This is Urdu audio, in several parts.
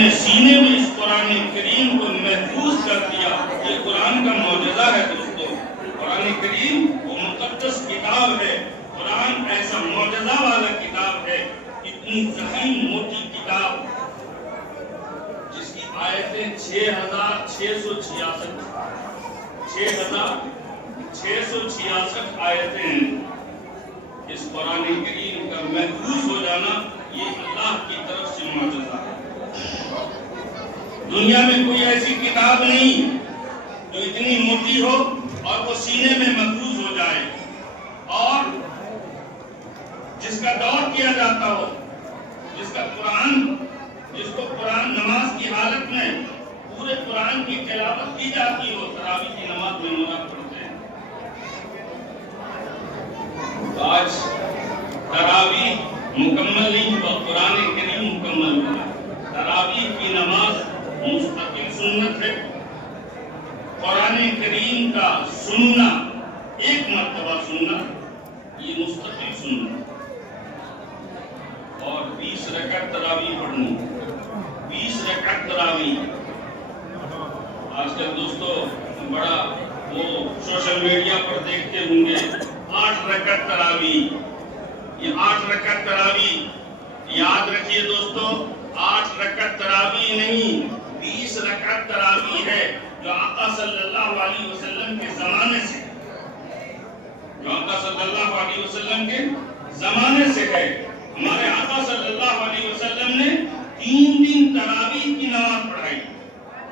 نے سینے میں اس قرآن کریم کو محفوظ کر دیا. یہ قرآن کا معجزہ ہے دوستو. قرآن کریم وہ مقدس کتاب ہے. قرآن ایسا معجزہ والا کتاب ہے. اتنی ضخیم موٹی کتاب جس کی آیتیں 6666 آیتیں ہیں. اس قرآن کریم کا محفوظ ہو جانا یہ اللہ کی طرف سے معجزہ ہے. دنیا میں کوئی ایسی کتاب نہیں جو اتنی موٹی ہو اور وہ سینے میں محفوظ ہو جائے اور جس کا دور کیا جاتا ہو, جس کو قرآن نماز کی حالت میں پورے قرآن کی تلاوت کی جاتی ہو. تراویح کی نماز میں مراد پڑھتے ہیں. تو آج تراویح مکمل نہیں ہوا, قرآن کریم مکمل ہوا. تراویح کی نماز مستقل سنت ہے. قرآن کریم کا سننا, ایک مرتبہ سننا, یہ مستقل سننا. اور 20 رکعت تراویح پڑھنی, 20 رکعت تراویح. آج کل دوستو بڑا وہ سوشل میڈیا پر دیکھتے ہوں گے 8 رکعت تراویح. یہ 8 رکعت تراویح یاد رکھیے دوستو, 8 رکعت تراویح نہیں, 20 رکعت تراویح ہے جو آقا صلی اللہ علیہ وسلم کے زمانے سے, جو آقا صلی اللہ علیہ وسلم کے زمانے سے ہے. ہمارے آقا صلی اللہ علیہ وسلم نے 3 دن تراویح کی نماز پڑھائی.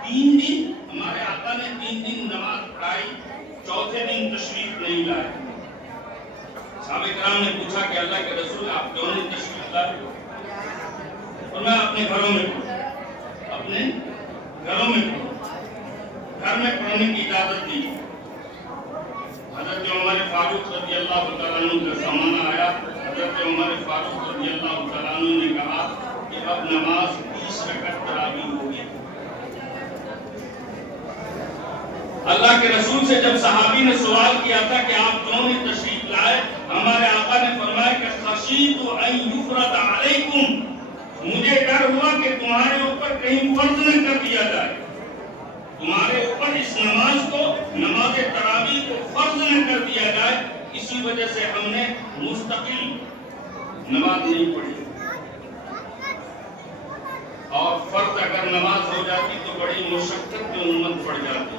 3 دن ہمارے آقا نے 3 دن نماز پڑھائی. چوتھے دن تشریف نہیں لائے. صحابہ کرام نے پوچھا کہ اللہ کے رسول آپ کیوں نہیں تشریف لائے؟ اور میں اپنے گھروں میں پڑھوں, اپنے گھروں میں پڑھوں, گھر میں پڑھنے کی اجازت دی. حضرت عمر فاروق رضی اللہ تعالیٰ عنہ کا زمانہ آیا. حضرت عمر فاروق رضی اللہ تعالیٰ عنہ نے کہا کہ اب نماز 20 رکعت تراویح ہوگی. اللہ کے رسول سے جب صحابی نے سوال کیا تھا کہ آپ کیوں نہیں تشریف لائے, ہمارے آقا نے فرمایا کہ خشیت ان یفرض علیکم, مجھے ڈر ہوا کہ تمہارے اوپر کہیں فرض نہ کر دیا جائے, تمہارے اوپر اس نماز کو, نماز تراویح کو فرض نہ کر دیا جائے. اسی وجہ سے ہم نے مستقل نماز نہیں پڑھی. اور فرض اگر نماز ہو جاتی تو بڑی مشقت میں امت پڑ جاتی.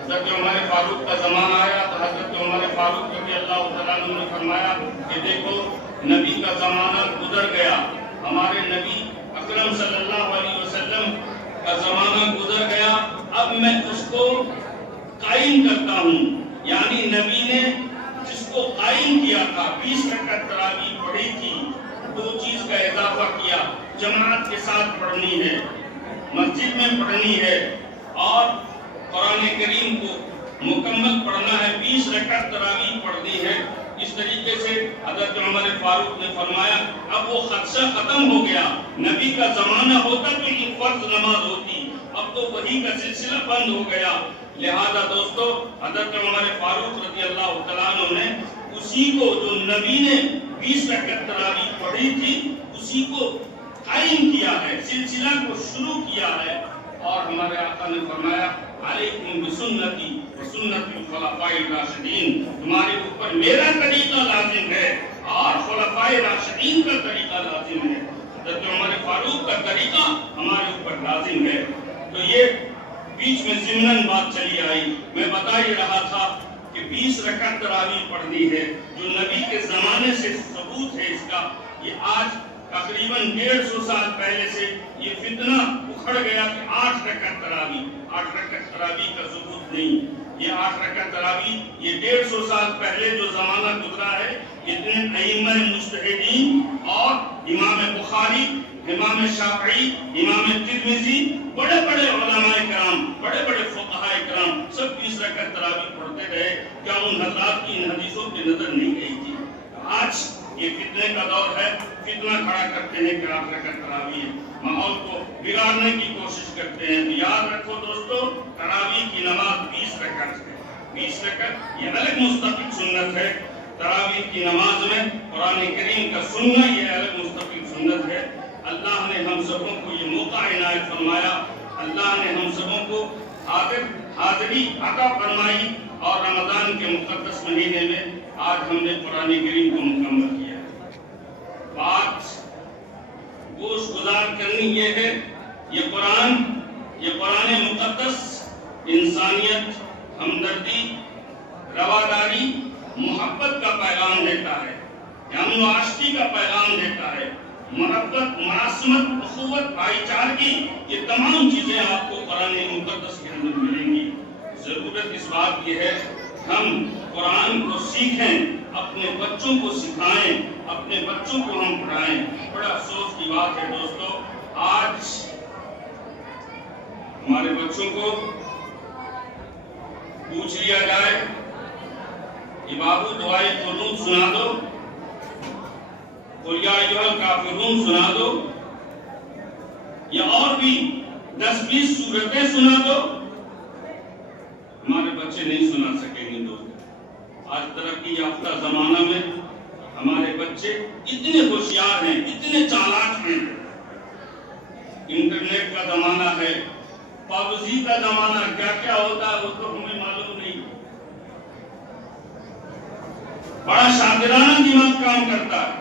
حضرت عمر فاروق کا زمانہ آیا تو حضرت عمر فاروق رضی اللہ تعالیٰ عنہ نے فرمایا کہ دیکھو نبی کا زمانہ گزر گیا, ہمارے نبی اکرم صلی اللہ علیہ وسلم کا زمانہ گزر گیا, اب میں اس کو قائم کرتا ہوں. یعنی نبی نے جس کو قائم کیا تھا, 20 رکعت تراویح پڑھی تھی, 2 چیز کا اضافہ کیا. جماعت کے ساتھ پڑھنی ہے, مسجد میں پڑھنی ہے, اور قرآن کریم کو مکمل پڑھنا ہے. 20 رکعت تراویح پڑھنی ہے. اس طریقے سے حضرت عمر فاروق نے فرمایا اب وہ خدشہ ختم ہو گیا. نبی کا زمانہ ہوتا تو یہ فرض نماز ہوتی, اب تو وحی کا سلسلہ بند ہو گیا. لہذا دوستو حضرت عمر فاروق رضی اللہ تعالیٰ عنہ نے اسی کو جو نبی نے 20 رکعت تراویح پڑھی تھی اسی کو قائم کیا ہے, سلسلہ کو شروع کیا ہے. اور ہمارے آقا نے فرمایا علیکم بسنتی وسنت الخلفاء الراشدین, تمہارے اوپر میرا طریقہ لازم ہے اور خلفاء راشدین کا طریقہ لازم ہے. حضرت عمر فاروق کا طریقہ ہمارے اوپر لازم ہے. تو یہ بیچ میں ضمناً بات چلی آئی. میں بتا ہی رہا تھا کہ 20 رکعت تراویح پڑھنی ہے جو نبی کے زمانے سے ثبوت ہے اس کا. یہ آج تقریباً 150 سال پہلے سے یہ فتنہ اکھڑ گیا کہ 8 رکعت تراویح, 8 رکعت تراویح کا ثبوت نہیں. یہ 8 رکعت تراویح یہ 150 سال پہلے جو زمانہ گزرا ہے, اتنے ائمہ مجتہدین اور امام بخاری, امام شافعی, امام ترمذی, بڑے بڑے علماء کرام, بڑے بڑے فقہاء کرام سب 20 رکعت تراویح پڑھتے رہے. کیا ان حضرات کی ان حدیثوں کی نظر نہیں گئی تھی؟ آج یہ فتنے کا دور ہے, فتنہ کھڑا کرتے ہیں کہ 8 رکعت تراویح ہے, ماحول کو بگاڑنے کی کوشش کرتے ہیں. یاد رکھو دوستو تراویح کی نماز 20 رکعت ہے. 20 رکعت یہ الگ مستقل سنت ہے. تراویح کی نماز میں قرآن کریم کا سننا یہ الگ مستقل سنت ہے. اللہ نے ہم سبوں کو یہ موقع عنایت فرمایا، اللہ نے ہم سبوں کو حاضری عطا فرمائی، اور رمضان کے مقدس مہینے میں آج ہم نے قرآن کریم کو مکمل کیا ہے۔ بات گوش گزار کرنی یہ ہے، یہ قرآن مقدس انسانیت، ہمدردی، رواداری، محبت کا پیغام دیتا ہے، امن و آشتی کا پیغام دیتا ہے، محبت، معصمت، اخوت، بھائی چارگی، یہ تمام چیزیں آپ کو قرآن مقدس کے اندر ملیں گی۔ ضرورت اس بات کی ہے ہم قرآن کو سیکھیں، اپنے بچوں کو سکھائیں، اپنے بچوں کو ہم پڑھائیں۔ بڑا افسوس کی بات ہے دوستو، آج ہمارے بچوں کو پوچھ لیا جائے کہ بابو دعائے قنوت سنا دو، قل یا ایھا الکافرون سنا دو، یا اور بھی 10-20 سورتیں سنا دو، ہمارے بچے نہیں سنا سکیں گے دوست۔ آج ترقی یافتہ زمانہ میں ہمارے بچے اتنے ہوشیار ہیں، اتنے چالاک ہیں، انٹرنیٹ کا زمانہ ہے، پابجی کا زمانہ، کیا کیا ہوتا ہے وہ تو ہمیں معلوم نہیں، بڑا شاطرانہ دماغ کام کرتا ہے۔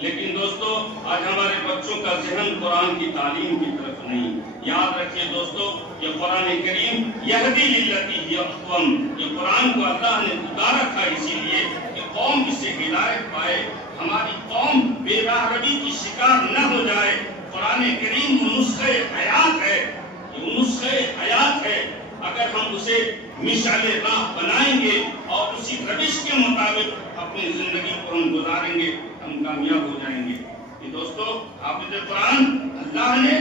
لیکن دوستو آج ہمارے بچوں کا ذہن قرآن کی تعلیم کی طرف نہیں۔ یاد رکھیے دوستو، یہ قرآن کریم یہدی للتی ہی اقوم، یہ قرآن کو اللہ نے اتارا تھا اسی لیے کہ قوم اس سے ہدایت پائے، ہماری قوم بے راہ روی کی شکار نہ ہو جائے۔ قرآن کریم وہ نسخہ حیات ہے، یہ نسخہ حیات ہے، اگر ہم اسے مشعل راہ بنائیں گے اور اسی روش کے مطابق اپنی زندگی کو ہم گزاریں گے، ہم کامیاب ہو جائیں گے۔ یہ دوستو حافظ قرآن، اللہ نے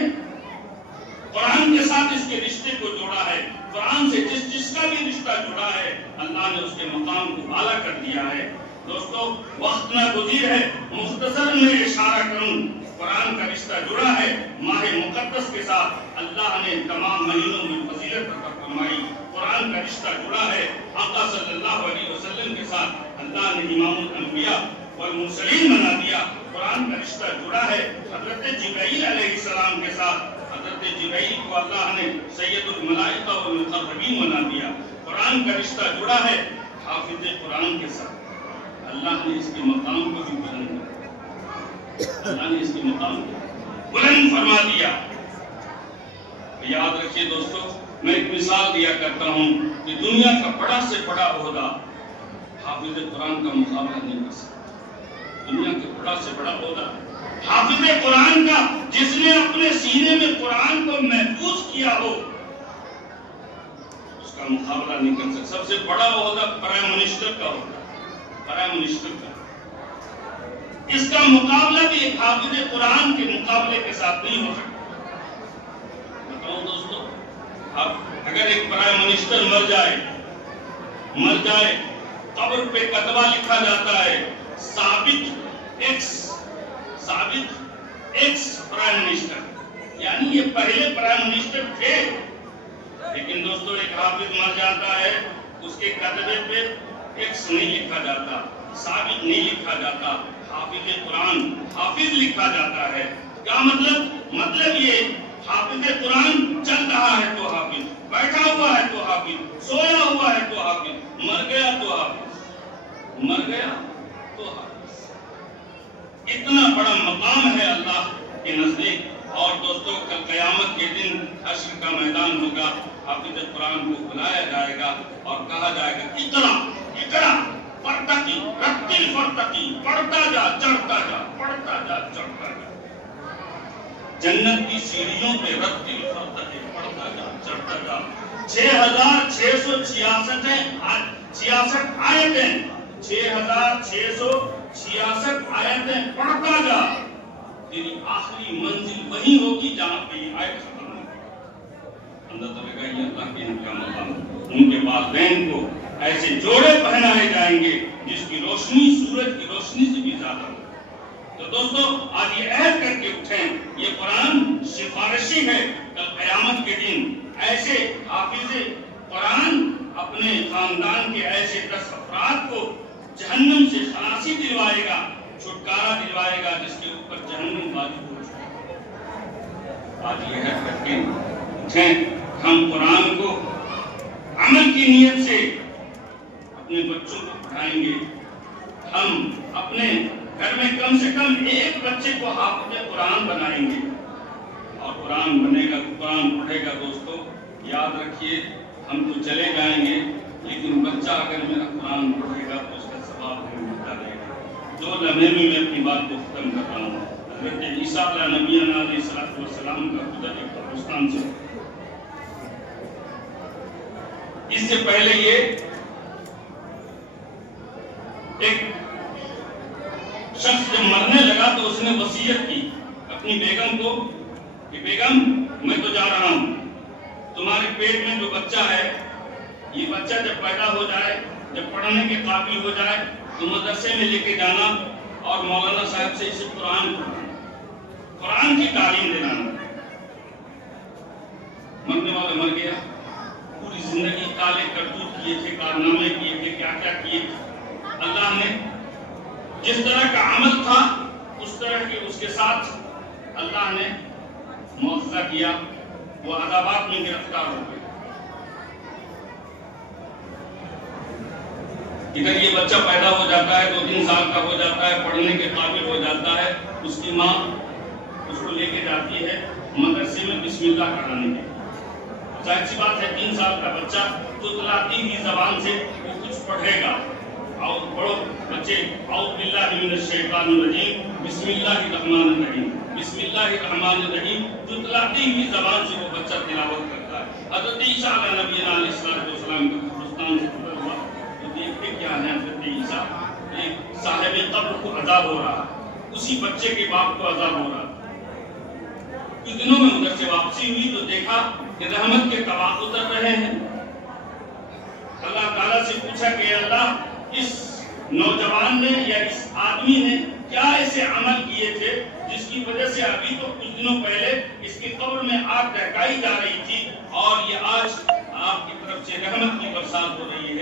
قرآن کے ساتھ اس کے رشتے کو جوڑا ہے، قرآن سے جس کا بھی رشتہ جڑا ہے اللہ نے اس کے مقام کو اعلیٰ کر دیا ہے۔ دوستو وقت نہ گزیر ہے، مختصر میں اشارہ کروں، قرآن کا رشتہ جڑا ہے ماہ مقدس کے ساتھ، اللہ نے تمام مہینوں میں فضیلت عطا فرمائی۔ قرآن کا رشتہ جڑا ہے آقا صلی اللہ علیہ وسلم کے ساتھ، اللہ نے امام الانبیاء والمرسلین بنا دیا۔ قرآن کا رشتہ جڑا ہے حضرت جبرائیل علیہ السلام کے ساتھ، حضرت جبرائیل کو اللہ نے سید الملائکہ والمقربین بنا دیا۔ قرآن کا رشتہ جڑا ہے حافظ قرآن کے ساتھ، اللہ نے اس کے مقام کو بھی بلند کر دیا، اللہ نے اس کے مقام کو بلند فرما دیا۔ یاد رکھیے دوستو، میں ایک مثال دیا کرتا ہوں کہ دنیا کا بڑا سے بڑا عہدہ حافظ قرآن کا مقابلہ نہیں کر سکتا۔ دنیا کا بڑا سے بڑا عہدہ حافظ قرآن کا، جس نے اپنے سینے میں قرآن کو محفوظ کیا ہو، اس کا مقابلہ نہیں کر سکتا۔ سب سے بڑا عہدہ پرائم منسٹر کا ہوتا ہے، پرائم منسٹر کا، اس کا مقابلہ بھی ایک حافظ قرآن کے مقابلے کے ساتھ نہیں ہو سکتا۔ بتاؤ دوستو، اب اگر ایک پرائم منسٹر مر جائے، قبر پہ کتبہ لکھا جاتا ہے ثابت ایکس پرائم منسٹر، یعنی یہ پہلے پرائم منسٹر تھے۔ لیکن دوستو ایک حافظ مر جاتا ہے، اس کے کتبے پہ ایکس نہیں لکھا جاتا، ثابت نہیں لکھا جاتا، حافظ قرآن حافظ لکھا جاتا ہے۔ کیا مطلب یہ حافظ قرآن چل رہا ہے تو حافظ، بیٹھا ہوا ہے تو حافظ، سویا ہوا ہے تو حافظ، مر گیا تو حافظ، مر گیا تو حافظ۔ اتنا بڑا مقام ہے اللہ کے نزدیک۔ اور دوستو کل قیامت کے دن حشر کا میدان ہوگا، حافظ قرآن کو بلایا جائے گا اور کہا جائے گا اقرا فرتقی رتل فرتقی، پڑھتا جا چڑھتا جا، پڑھتا جا چڑھتا جا، جنت کی سیڑھیوں پہ رتل فرتقی، پڑھتا جا چڑھتا جا۔ 6666 آیتیں، 6666 آیتیں پڑھتا جا، تیری آخری منزل وہی ہوگی جہاں پہ یہ آیت ختم ہوگی۔ اندازہ لگا یہ اللہ کے ان کا مقام۔ ان کے والدین کو ایسے جوڑے پہنائے جائیں گے جس کی روشنی سورج کی روشنی سے بھی زیادہ ہو۔ تو دوستو آج یہ عہد کر کے اٹھیں، یہ قرآن سفارشی ہے، کل قیامت کے دن ایسے حافظ قرآن اپنے خاندان کے ایسے 10 افراد کو جہنم سے خلاصی دلوائے گا، چھٹی چھٹکارا دلوائے گا جس کے اوپر جہنم واجب ہو چکا ہے۔ آج یہ ہے کہ اٹھیں، ہم قرآن کو عمل کی نیت سے اپنے بچوں کو پڑھائیں گے۔ ہم اپنے گھر میں کم سے کم ایک بچے کو حافظ قرآن بنائیں گے، اور قرآن بنے گا، قرآن پڑھے گا۔ دوستو یاد رکھیے، ہم تو چلے جائیں گے، لیکن بچہ اگر میرا قرآن پڑھے گا تو اس کا ثواب ہمیں ملتا رہے گا۔ دو لمحے میں اپنی بات کو ختم کر رہا ہوں۔ حضرت عیسیٰ علیہ نبینا علیہ السلام کا گزر ایک قبرستان سے، اس سے پہلے یہ ایک شخص جب مرنے لگا تو اس نے وصیت کی اپنی بیگم کو کہ بیگم میں تو جا رہا ہوں، تمہارے پیٹ میں جو بچہ ہے، یہ بچہ جب پیدا ہو جائے، جب پڑھنے کے قابل ہو جائے تو مدرسے میں لے کے جانا اور مولانا صاحب سے اسے قرآن پڑھانا، قرآن کی تعلیم دلانا۔ مرنے والا مر گیا، پوری زندگی کالے کرتوت کیے تھے، کارنامے کیے تھے، کیا کیا کیے تھے۔ اللہ نے جس طرح کا عمل تھا اس طرح کے اس کے ساتھ اللہ نے معجزہ کیا، وہ عذابات میں گرفتار ہو گئے۔ ادھر یہ بچہ پیدا ہو جاتا ہے، 2-3 سال کا ہو جاتا ہے، پڑھنے کے قابل ہو جاتا ہے، اس کی ماں اس کو لے کے جاتی ہے مدرسے میں بسم اللہ پڑھانے کے۔ ظاہر سی بات ہے 3 سال کا بچہ تتلاتی ہوئی زبان سے وہ کچھ پڑھے گا۔ اور پڑھو بچے، اعوذ باللہ من الشیطان الرجیم، بسم اللہ الرحمن الرحیم، بسم اللہ الرحمن الرحیم، تتلاتی ہوئی زبان سے وہ بچہ تلاوت کرتا ہے۔ حضرت عیسیٰ علیہ نبینا علیہ السلام کا قبرستان سے گزر ہوا تو دیکھتے کیا ہے، حضرت عیسیٰ ایک صاحب قبر کو عذاب ہو رہا، اسی بچے کے باپ کو عذاب ہو رہا۔ کچھ دنوں میں ادھر سے واپسی ہوئی تو دیکھا کہ رحمت کے طواق اتر رہے ہیں۔ اللہ تعالیٰ سے پوچھا کہ اللہ، اس نوجوان نے یا اس آدمی نے کیا ایسے عمل کیے تھے جس کی وجہ سے ابھی تو کچھ دنوں پہلے اس کی قبر میں آگ دہکائی جا رہی تھی اور یہ آج آپ کی طرف سے رحمت کی برسات ہو رہی ہے۔